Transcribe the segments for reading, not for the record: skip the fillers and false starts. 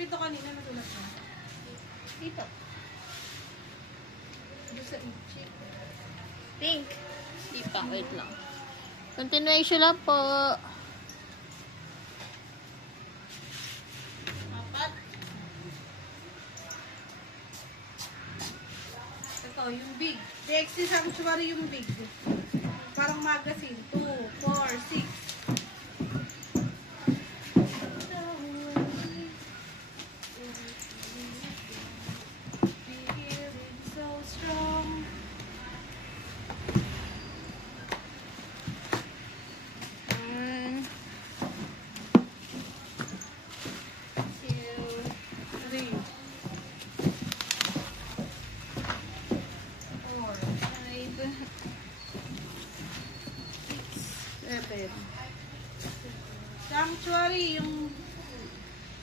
Pito kanina natulog na. Dito. Doon sa Ichi. Pink. Di pa, wait lang. Continuation lang po. Apat. Ito, yung big. DXC Sanctuary yung big. Parang magazine. 2, 4, 6.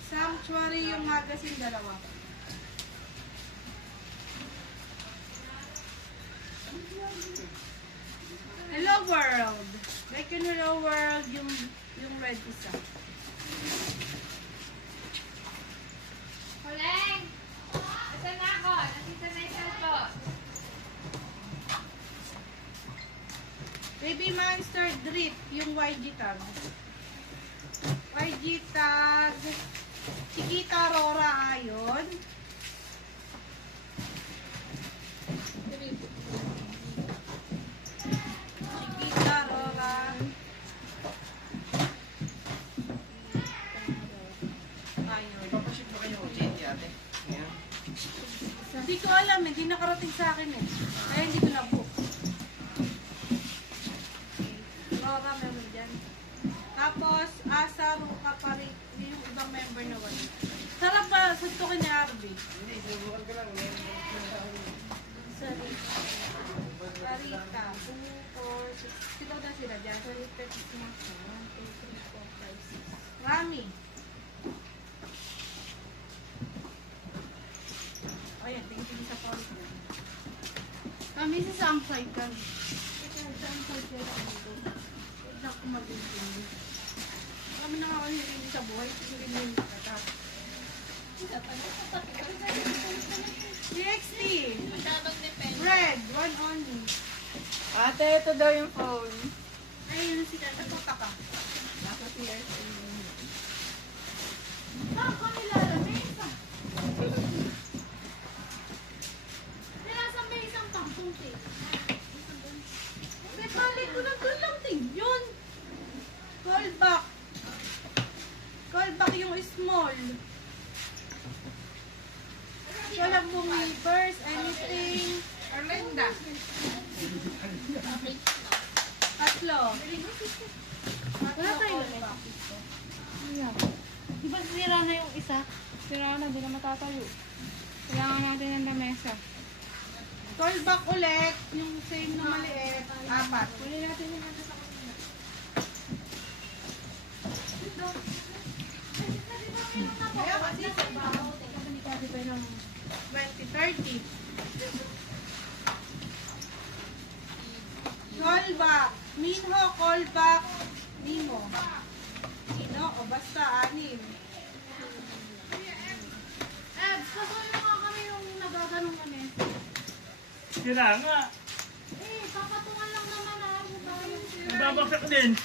Sanctuary yung magazine dalawa. Hello World. Like yung Hello World yung red isa. Kuleng! Asan na ako? Nasita na yung cellphone. Baby Monster Drip yung YG tag. YG tag. Chiquita Rora ayon. Chiquita Rora. Ayon. Papaship ba kayo Jenny ate? Ngayon? Hindi ko alam, hindi nakarating sa akin eh. Kaya hindi ko na-book. Rora meron dyan. Tapos, Asa Ruka pa rin yung ibang member na wala. Sarap pa, suntukin ni Arby. Hindi, sinubukan ko lang. Sarita. Sarita. 2, 4, 6. Kilo na sila dyan. So, 1, 2, 3, 4, 5, 6. Rami. Ayan, tingin sa pause mo. Kami sa Sangside ka. Saan sa dito? Huwag na ako mag-intindi. Kami nakakalirin sa buhay. Tingin mo yung kata. DXT. Masyadong depende. Red. One only. Ate, ito daw yung phone. Ay, yun si Tata. Tuta ka. Nasa PRC. Ako nilala. May isa. Nilasa may isang tampong tape. May balik ko na doon lang ting. Yun. Callback. Callback yung small. Walang bumibers, anything. Arlinda. Tatlo. Wala tayo callback. Di ba sira na yung isa? Sira na, di na matatayo. Kailangan natin ng lamesa. Callback ulit. Yung same na maliit. 4. Kunin natin yung ano sa kanina. Kaya kasi sa bahaw, teka ba ni Kathy ba ng 2030? Callback. Minho, callback. Mimo. Sino? O basta, 6. Kasuyo nga kami yung nagaganong kami. Sira nga. Papatungan lang naman ako. Babaksak din.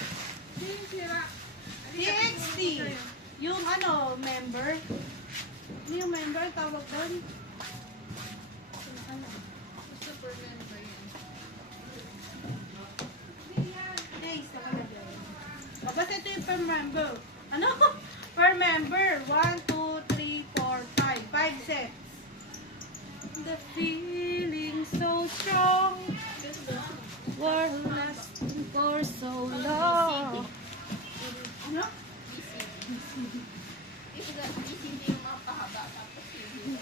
Yung sira. DXT. Yung ano, member. Ano yung member? Tawag doon? Ano? Super member yan. Days nakalagay. O, basta ito yung per member. Ano? Per member. 1, 2, 3, 4, 5. 5 sets. The feeling so strong. We're lasting for so long. Ano? ECD yung mga pahaba. Tapos yung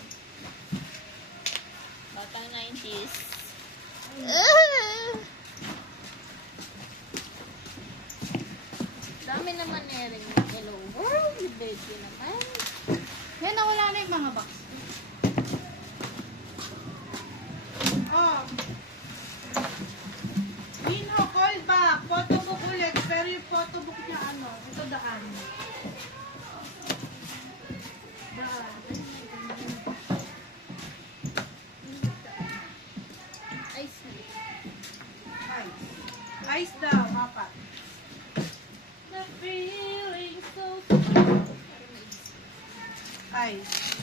Batang 90s. Dami naman na rin yung Hello World. Baby naman. Yan, nawala na yung mga box. Oh. Minho, call back. Photobook ulit. Pero yung photobook niya ano, ito daan. Daan. Ice.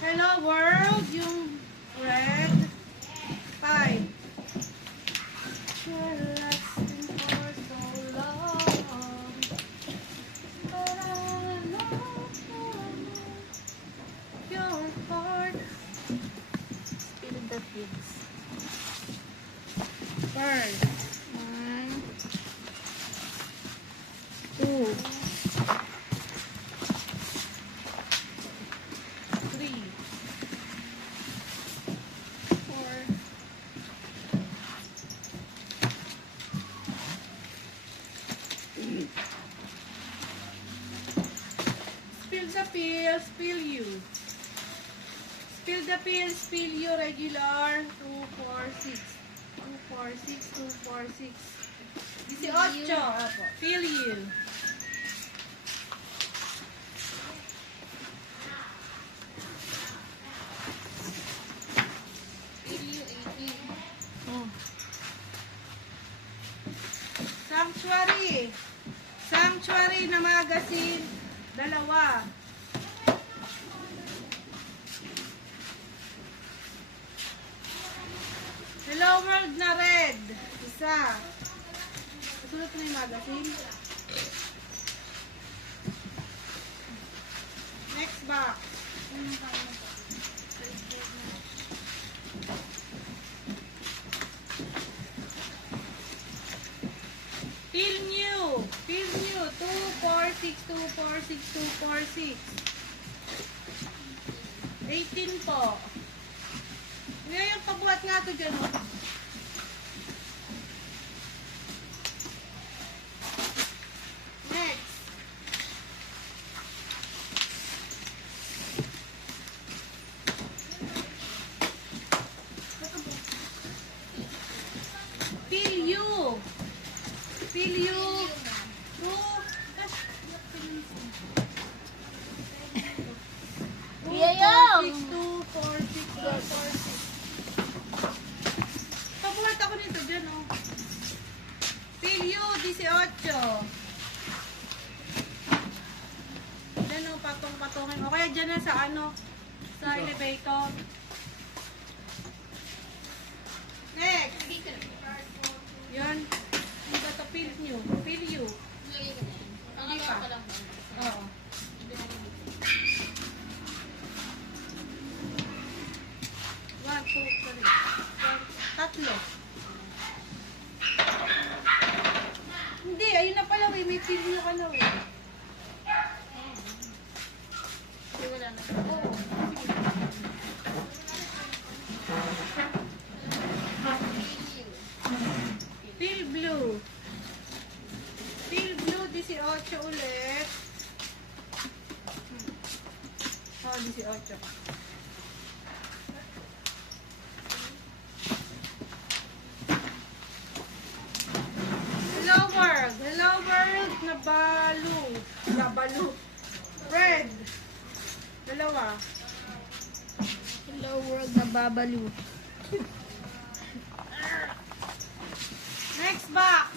Hello world, yung red. 5. You're lasting for so long. But I know your heart. Spill the figs. First. 1, 2, 3. 4, Spill the pill, spill you. Spill the pill, spill you, regular. 2, 4, 6. 2, 4, 6, 2, 4, 6. 18. Opo. Spill you. oh. Sanctuary. Sanctuary na magazine. 2. Hello world na red. 1. Susunod na yung magazine. Next box. Feel new. Feel new. 2, 4, 6, 2, 4, 6, 2, 4, 6. 18 po. Ngayon, pabuhat nga ito dyan. Oh. Next. Feel you. Feel you. 2. Yayong! 2, 4, 6, 2, 4, 6. Pabuhat ako nito dyan, oh. Feel you, 18. Dyan, oh, patong-patongin. O kaya dyan na sa ano, sa elevator. Next. Yun. Ano ba ito? Feel you. Feel you. Pangalawa pa lang. Oo. One, two, three. Tatlo. Hindi, ayun na pala, may feel you ka na, eh. Hindi, wala na. Oo. Feel blue. Feel blue, 18 ulit. Oh, 18. Hello world. Hello world. Nabalu. Nabalu. Red. 2. Hello world na babalo. Next box.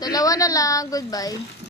Dalawa na lang. Goodbye.